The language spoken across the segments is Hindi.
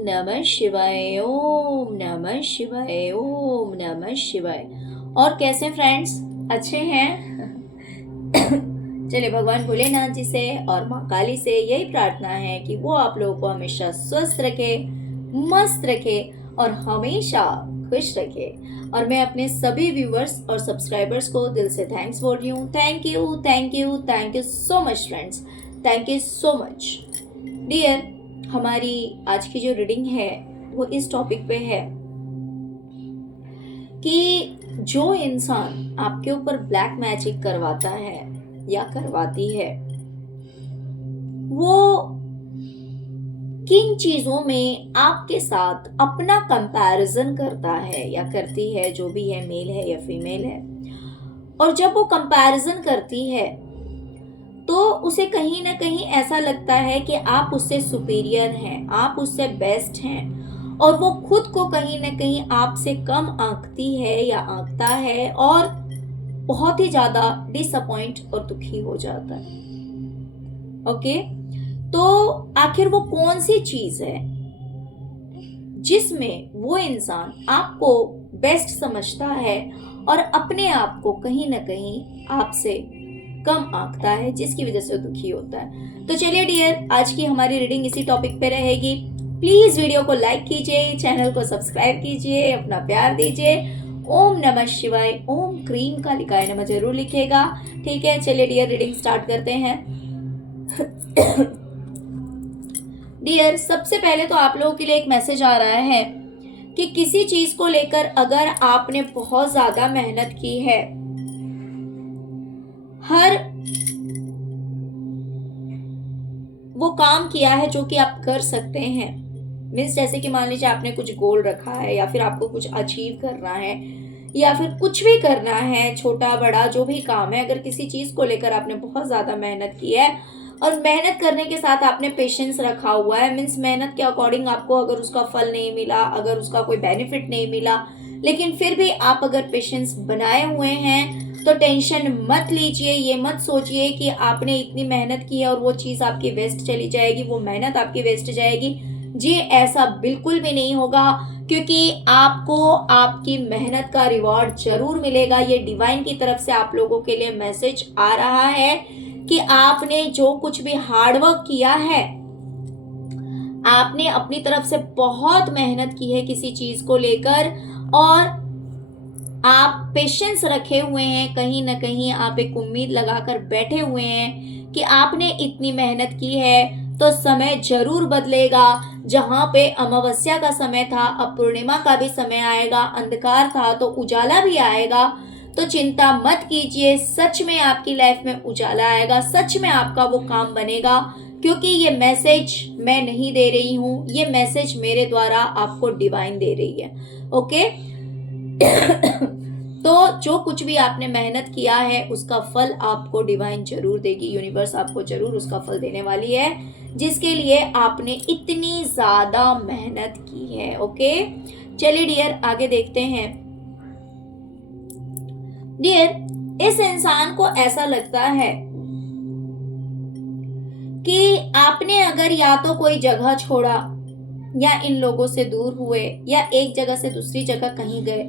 नमः शिवाय, ओम नमः शिवाय, ओम नमः शिवाय। और कैसे फ्रेंड्स, अच्छे हैं? चलिए, भगवान भोलेनाथ जी से और माँ काली से यही प्रार्थना है कि वो आप लोगों को हमेशा स्वस्थ रखे, मस्त रखे और हमेशा खुश रखे। और मैं अपने सभी व्यूवर्स और सब्सक्राइबर्स को दिल से थैंक्स बोल रही हूँ। Thank you, thank you, thank you so much friends, thank you so much dear. हमारी आज की जो रीडिंग है वो इस टॉपिक पे है कि जो इंसान आपके ऊपर ब्लैक मैजिक करवाता है या करवाती है, वो किन चीजों में आपके साथ अपना कंपैरिजन करता है या करती है, जो भी है, मेल है या फीमेल है। और जब वो कंपैरिजन करती है तो उसे कहीं ना कहीं ऐसा लगता है कि आप उससे सुपीरियर हैं, आप उससे बेस्ट हैं, और वो खुद को कहीं ना कहीं आपसे कम आंकती है या आंकता है और बहुत ही ज्यादा डिसअपॉइंट और दुखी हो जाता है। ओके, तो आखिर वो कौन सी चीज है जिसमें वो इंसान आपको बेस्ट समझता है और अपने आप को कहीं ना कहीं आपसे कम आंकता है, जिसकी वजह से वो दुखी होता है। तो चलिए डियर, आज की हमारी रीडिंग इसी टॉपिक पे रहेगी। प्लीज वीडियो को लाइक कीजिए, चैनल को सब्सक्राइब कीजिए, अपना प्यार दीजिए। ओम नमः शिवाय, ओम क्रीम कालिकाय नमः जरूर लिखेगा। ठीक है, चलिए डियर, रीडिंग स्टार्ट करते हैं। डियर, सबसे पहले तो आप लोगों के लिए एक मैसेज आ रहा है कि किसी चीज को लेकर अगर आपने बहुत ज्यादा मेहनत की है, हर वो काम किया है जो कि आप कर सकते हैं, मीन्स जैसे कि मान लीजिए आपने कुछ गोल रखा है या फिर आपको कुछ अचीव करना है या फिर कुछ भी करना है, छोटा बड़ा जो भी काम है, अगर किसी चीज को लेकर आपने बहुत ज्यादा मेहनत की है और मेहनत करने के साथ आपने पेशेंस रखा हुआ है, मीन्स मेहनत के अकॉर्डिंग आपको अगर उसका फल नहीं मिला, अगर उसका कोई बेनिफिट नहीं मिला, लेकिन फिर भी आप अगर पेशेंस बनाए हुए हैं, तो टेंशन मत लीजिए। ये मत सोचिए कि आपने इतनी मेहनत की है और वो चीज आपकी वेस्ट चली जाएगी, वो मेहनत आपकी वेस्ट जाएगी। जी, ऐसा बिल्कुल भी नहीं होगा, क्योंकि आपको आपकी मेहनत का रिवॉर्ड जरूर मिलेगा। ये डिवाइन की तरफ से आप लोगों के लिए मैसेज आ रहा है कि आपने जो कुछ भी हार्डवर्क किया है, आपने अपनी तरफ से बहुत मेहनत की है किसी चीज को लेकर, और आप पेशेंस रखे हुए हैं, कहीं ना कहीं आप एक उम्मीद लगाकर बैठे हुए हैं कि आपने इतनी मेहनत की है तो समय जरूर बदलेगा। जहां पे अमावस्या का समय था, अब पूर्णिमा का भी समय आएगा, अंधकार था तो उजाला भी आएगा। तो चिंता मत कीजिए, सच में आपकी लाइफ में उजाला आएगा, सच में आपका वो काम बनेगा, क्योंकि ये मैसेज मैं नहीं दे रही हूँ, ये मैसेज मेरे द्वारा आपको डिवाइन दे रही है। ओके तो जो कुछ भी आपने मेहनत किया है उसका फल आपको डिवाइन जरूर देगी, यूनिवर्स आपको जरूर उसका फल देने वाली है, जिसके लिए आपने इतनी ज्यादा मेहनत की है। ओके, चलिए डियर, आगे देखते हैं। डियर, इस इंसान को ऐसा लगता है कि आपने अगर या तो कोई जगह छोड़ा या इन लोगों से दूर हुए या एक जगह से दूसरी जगह कहीं गए,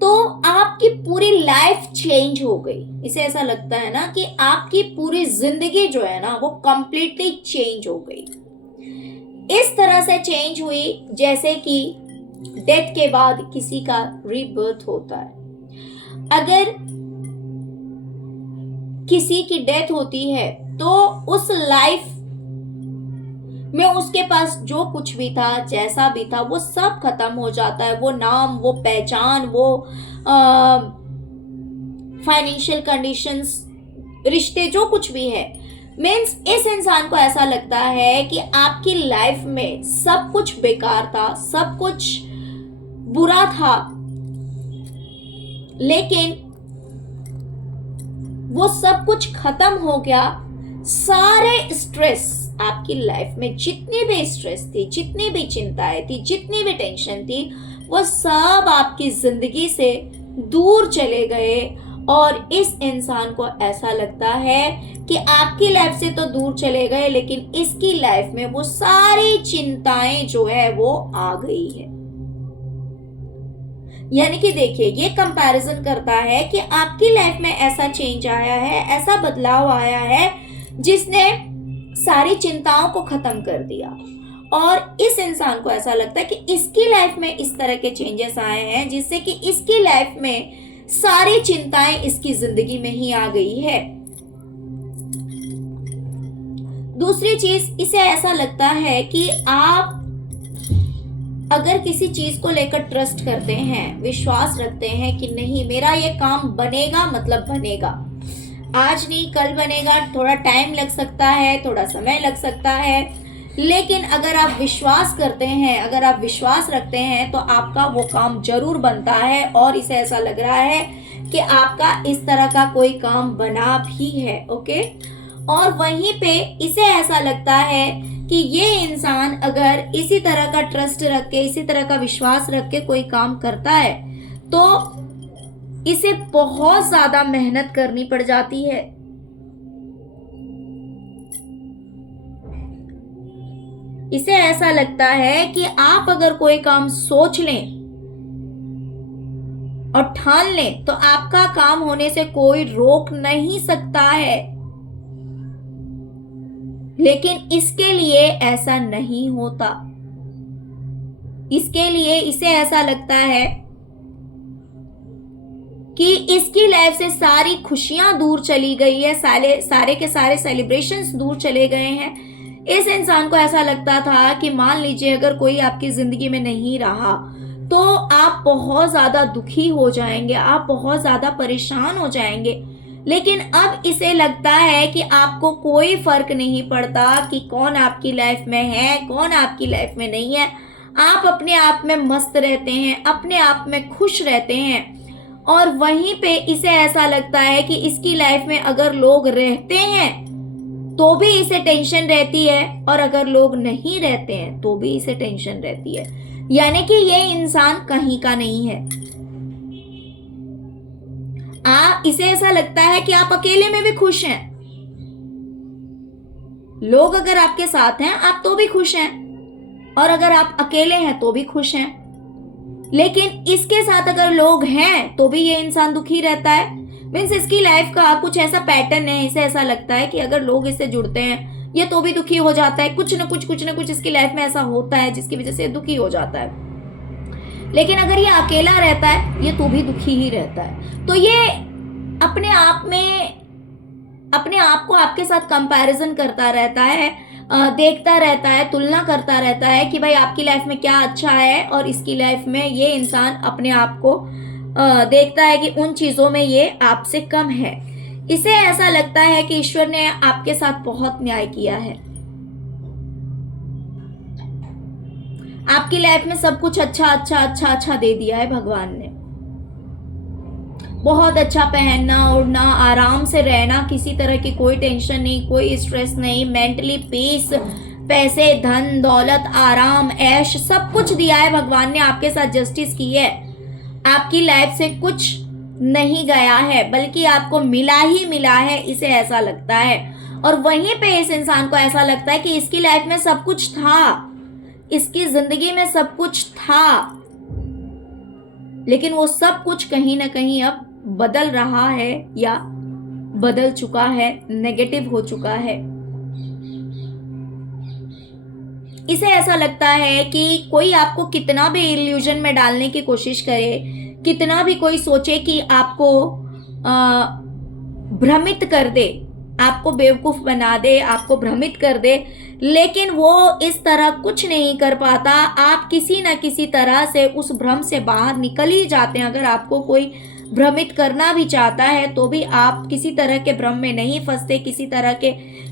तो आपकी पूरी लाइफ चेंज हो गई। इसे ऐसा लगता है ना कि आपकी पूरी जिंदगी जो है ना वो कंप्लीटली चेंज हो गई। इस तरह से चेंज हुई जैसे कि डेथ के बाद किसी का रीबर्थ होता है। अगर किसी की डेथ होती है तो उस लाइफ में उसके पास जो कुछ भी था, जैसा भी था, वो सब खत्म हो जाता है। वो नाम, वो पहचान, वो फाइनेंशियल कंडीशंस, रिश्ते, जो कुछ भी है, मीन्स इस इंसान को ऐसा लगता है कि आपकी लाइफ में सब कुछ बेकार था, सब कुछ बुरा था, लेकिन वो सब कुछ खत्म हो गया। सारे स्ट्रेस आपकी लाइफ में, जितनी भी स्ट्रेस थी, जितनी भी चिंताएं थी, जितनी भी टेंशन थी, वो सब आपकी जिंदगी से दूर चले गए और इस इंसान को ऐसा लगता है कि आपकी लाइफ से तो दूर चले गए, लेकिन इसकी लाइफ में वो सारी चिंताएं जो है वो आ गई है। यानी कि देखिए, ये कंपैरिजन करता है कि आपकी लाइफ में ऐसा चेंज आया है, ऐसा बदलाव आया है जिसने सारी चिंताओं को खत्म कर दिया, और इस इंसान को ऐसा लगता है कि इसकी लाइफ में इस तरह के चेंजेस आए हैं जिससे कि इसकी लाइफ में सारी चिंताएं इसकी जिंदगी में ही आ गई है। दूसरी चीज, इसे ऐसा लगता है कि आप अगर किसी चीज को लेकर ट्रस्ट करते हैं, विश्वास रखते हैं कि नहीं मेरा ये काम बनेगा, मतलब बनेगा, आज नहीं कल बनेगा, थोड़ा टाइम लग सकता है, थोड़ा समय लग सकता है, लेकिन अगर आप विश्वास करते हैं, अगर आप विश्वास रखते हैं तो आपका वो काम जरूर बनता है। और इसे ऐसा लग रहा है कि आपका इस तरह का कोई काम बना भी है। ओके, और वहीं पे इसे ऐसा लगता है कि ये इंसान अगर इसी तरह का ट्रस्ट रख के, इसी तरह का विश्वास रख के कोई काम करता है तो इसे बहुत ज्यादा मेहनत करनी पड़ जाती है। इसे ऐसा लगता है कि आप अगर कोई काम सोच लें और ठान लें तो आपका काम होने से कोई रोक नहीं सकता है, लेकिन इसके लिए ऐसा नहीं होता। इसके लिए इसे ऐसा लगता है कि इसकी लाइफ से सारी खुशियां दूर चली गई है, सारे के सारे सेलिब्रेशंस दूर चले गए हैं। इस इंसान को ऐसा लगता था कि मान लीजिए अगर कोई आपकी जिंदगी में नहीं रहा तो आप बहुत ज्यादा दुखी हो जाएंगे, आप बहुत ज्यादा परेशान हो जाएंगे, लेकिन अब इसे लगता है कि आपको कोई फर्क नहीं पड़ता कि कौन आपकी लाइफ में है, कौन आपकी लाइफ में नहीं है। आप अपने आप में मस्त रहते हैं, अपने आप में खुश रहते हैं, और वहीं पे इसे ऐसा लगता है कि इसकी लाइफ में अगर लोग रहते हैं तो भी इसे टेंशन रहती है, और अगर लोग नहीं रहते हैं तो भी इसे टेंशन रहती है। यानी कि ये इंसान कहीं का नहीं है। इसे ऐसा लगता है कि आप अकेले में भी खुश हैं, लोग अगर आपके साथ हैं आप तो भी खुश हैं, और अगर आप अकेले हैं तो भी खुश हैं, लेकिन इसके साथ अगर लोग हैं तो भी ये इंसान दुखी रहता है। मीन्स इसकी लाइफ का कुछ ऐसा पैटर्न है, इसे ऐसा लगता है कि अगर लोग इससे जुड़ते हैं ये तो भी दुखी हो जाता है, कुछ ना कुछ इसकी लाइफ में ऐसा होता है जिसकी वजह से दुखी हो जाता है, लेकिन अगर ये अकेला रहता है ये तो भी दुखी ही रहता है। तो ये अपने आप को आपके साथ कंपैरिजन करता रहता है, देखता रहता है, तुलना करता रहता है कि भाई आपकी लाइफ में क्या अच्छा है और इसकी लाइफ में। ये इंसान अपने आप को देखता है कि उन चीजों में ये आपसे कम है। इसे ऐसा लगता है कि ईश्वर ने आपके साथ बहुत न्याय किया है, आपकी लाइफ में सब कुछ अच्छा दे दिया है भगवान ने। बहुत अच्छा पहनना, ओढ़ना, आराम से रहना, किसी तरह की कोई टेंशन नहीं, कोई स्ट्रेस नहीं, मेंटली पीस, पैसे, धन दौलत, आराम, ऐश, सब कुछ दिया है भगवान ने। आपके साथ जस्टिस की है, आपकी लाइफ से कुछ नहीं गया है बल्कि आपको मिला ही मिला है, इसे ऐसा लगता है। और वहीं पे इस इंसान को ऐसा लगता है कि इसकी लाइफ में सब कुछ था, इसकी जिंदगी में सब कुछ था, लेकिन वो सब कुछ कहीं ना कहीं अब बदल रहा है या बदल चुका है, नेगेटिव हो चुका है। इसे ऐसा लगता है कि कोई आपको कितना भी इल्यूजन में डालने की कोशिश करे, कितना भी कोई सोचे कि आपको भ्रमित कर दे, आपको बेवकूफ बना दे, आपको भ्रमित कर दे, लेकिन वो इस तरह कुछ नहीं कर पाता। आप किसी न किसी तरह से उस भ्रम से बाहर निकल ही जाते हैं। अगर आपको कोई भ्रमित करना भी चाहता है तो भी आप किसी तरह के भ्रम में नहीं फंसते, किसी तरह के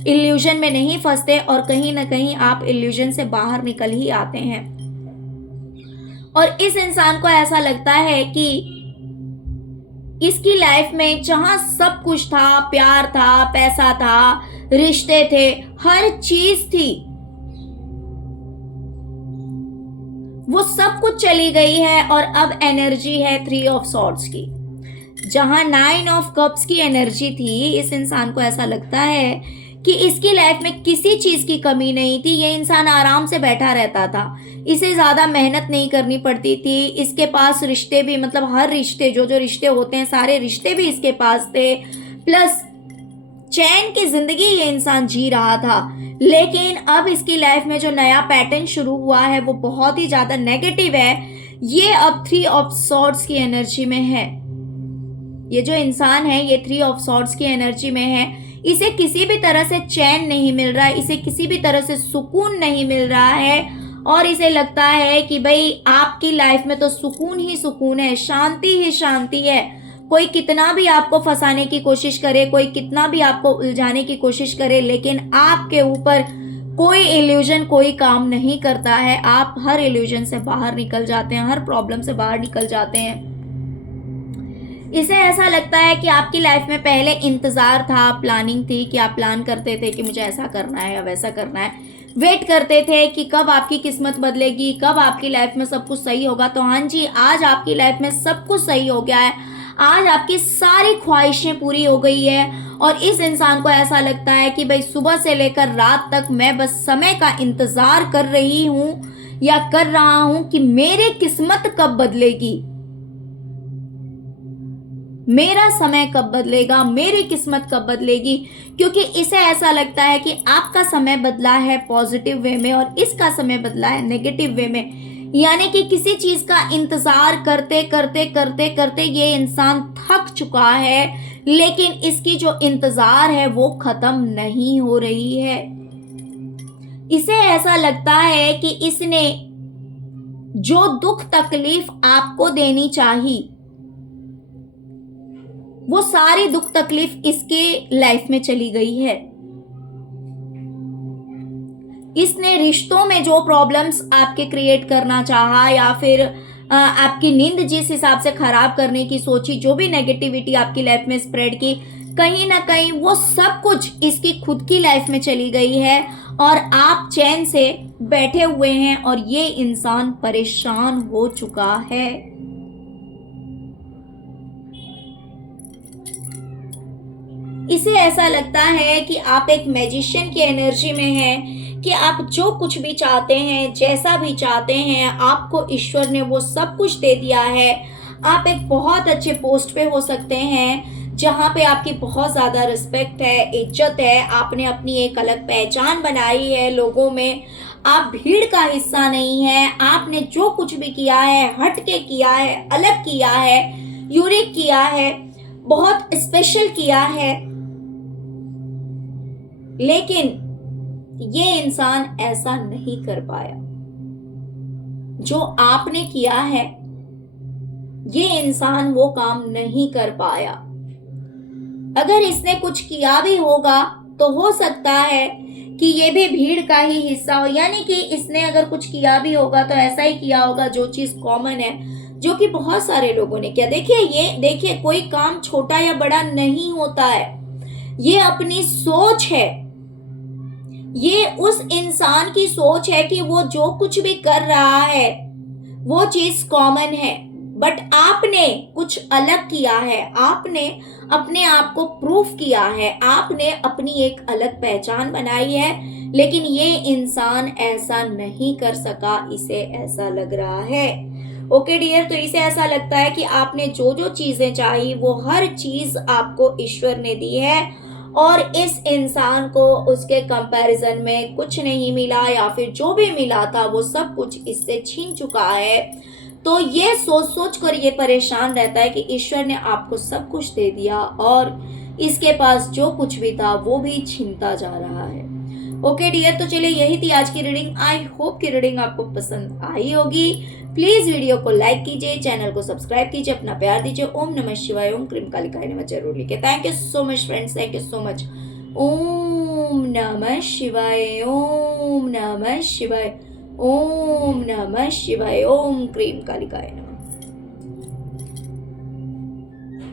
इल्यूजन में नहीं फंसते, और कहीं ना कहीं आप इल्यूजन से बाहर निकल ही आते हैं। और इस इंसान को ऐसा लगता है कि इसकी लाइफ में जहां सब कुछ था, प्यार था, पैसा था, रिश्ते थे, हर चीज थी, वो सब कुछ चली गई है, और अब एनर्जी है 3 ऑफ सॉर्ड्स की। जहाँ 9 ऑफ कप्स की एनर्जी थी, इस इंसान को ऐसा लगता है कि इसकी लाइफ में किसी चीज की कमी नहीं थी। ये इंसान आराम से बैठा रहता था, इसे ज्यादा मेहनत नहीं करनी पड़ती थी। इसके पास रिश्ते भी, मतलब हर रिश्ते, जो जो रिश्ते होते हैं सारे रिश्ते भी इसके पास थे, प्लस चैन की जिंदगी ये इंसान जी रहा था। लेकिन अब इसकी लाइफ में जो नया पैटर्न शुरू हुआ है वो बहुत ही ज्यादा नेगेटिव है। ये अब 3 ऑफ सॉर्ड्स की एनर्जी में है। ये जो इंसान है ये 3 ऑफ सॉर्ड्स की एनर्जी में है। इसे किसी भी तरह से चैन नहीं मिल रहा है, इसे किसी भी तरह से सुकून नहीं मिल रहा है, और इसे लगता है कि भाई आपकी लाइफ में तो सुकून ही सुकून है, शांति ही शांति है। कोई कितना भी आपको फंसाने की कोशिश करे, कोई कितना भी आपको उलझाने की कोशिश करे, लेकिन आपके ऊपर कोई इल्यूजन, कोई काम नहीं करता है। आप हर इल्यूजन से बाहर निकल जाते हैं, हर प्रॉब्लम से बाहर निकल जाते हैं। इसे ऐसा लगता है कि आपकी लाइफ में पहले इंतजार था, प्लानिंग थी कि आप प्लान करते थे कि मुझे ऐसा करना है या वैसा करना है, वेट करते थे कि कब आपकी किस्मत बदलेगी, कब आपकी लाइफ में सब कुछ सही होगा। तो हाँ जी, आज आपकी लाइफ में सब कुछ सही हो गया है, आज आपकी सारी ख्वाहिशें पूरी हो गई है। और इस इंसान को ऐसा लगता है कि भाई सुबह से लेकर रात तक मैं बस समय का इंतजार कर रही हूं या कर रहा हूं कि मेरी किस्मत कब बदलेगी, मेरा समय कब बदलेगा, मेरी किस्मत कब बदलेगी। क्योंकि इसे ऐसा लगता है कि आपका समय बदला है पॉजिटिव वे में और इसका समय बदला है नेगेटिव वे में। यानी कि किसी चीज का इंतजार करते करते करते करते ये इंसान थक चुका है, लेकिन इसकी जो इंतजार है वो खत्म नहीं हो रही है। इसे ऐसा लगता है कि इसने जो दुख तकलीफ आपको देनी चाहिए वो सारी दुख तकलीफ इसके लाइफ में चली गई है। इसने रिश्तों में जो प्रॉब्लम्स आपके क्रिएट करना चाहा या फिर आपकी नींद जिस हिसाब से खराब करने की सोची, जो भी नेगेटिविटी आपकी लाइफ में स्प्रेड की, कहीं ना कहीं वो सब कुछ इसकी खुद की लाइफ में चली गई है और आप चैन से बैठे हुए हैं और ये इंसान परेशान हो चुका है। इसे ऐसा लगता है कि आप एक मैजिशियन की एनर्जी में हैं, कि आप जो कुछ भी चाहते हैं, जैसा भी चाहते हैं, आपको ईश्वर ने वो सब कुछ दे दिया है। आप एक बहुत अच्छे पोस्ट पे हो सकते हैं जहाँ पे आपकी बहुत ज़्यादा रिस्पेक्ट है, इज्जत है, आपने अपनी एक अलग पहचान बनाई है लोगों में। आप भीड़ का हिस्सा नहीं है, आपने जो कुछ भी किया है हट के किया है, अलग किया है, यूनिक किया है, बहुत स्पेशल किया है। लेकिन ये इंसान ऐसा नहीं कर पाया जो आपने किया है। ये इंसान वो काम नहीं कर पाया। अगर इसने कुछ किया भी होगा तो हो सकता है कि ये भी भीड़ का ही हिस्सा हो, यानी कि इसने अगर कुछ किया भी होगा तो ऐसा ही किया होगा जो चीज कॉमन है, जो कि बहुत सारे लोगों ने किया। देखिए कोई काम छोटा या बड़ा नहीं होता है, ये अपनी सोच है, ये उस इंसान की सोच है कि वो जो कुछ भी कर रहा है वो चीज कॉमन है, बट आपने कुछ अलग किया है, आपने अपने आप को प्रूफ किया है, आपने अपनी एक अलग पहचान बनाई है। लेकिन ये इंसान ऐसा नहीं कर सका, इसे ऐसा लग रहा है। ओके डियर, तो इसे ऐसा लगता है कि आपने जो जो चीजें चाही वो हर चीज आपको ईश्वर ने दी है और इस इंसान को उसके कंपैरिजन में कुछ नहीं मिला, या फिर जो भी मिला था वो सब कुछ इससे छीन चुका है। तो ये सोच सोच कर ये परेशान रहता है कि ईश्वर ने आपको सब कुछ दे दिया और इसके पास जो कुछ भी था वो भी छीनता जा रहा है। ओके डियर, तो चलिए यही थी आज की रीडिंग। आई होप की रीडिंग आपको पसंद आई होगी। प्लीज वीडियो को लाइक कीजिए, चैनल को सब्सक्राइब कीजिए, अपना प्यार दीजिए। ओम नमः शिवाय, ओम क्रीम कालिकाय नमः जरूर लिखे। Thank you so much friends, thank you so much. ओम नमः शिवाय, ओम नमः शिवाय, ओम नमः शिवाय, ओम क्रीम कालिकाय नमः।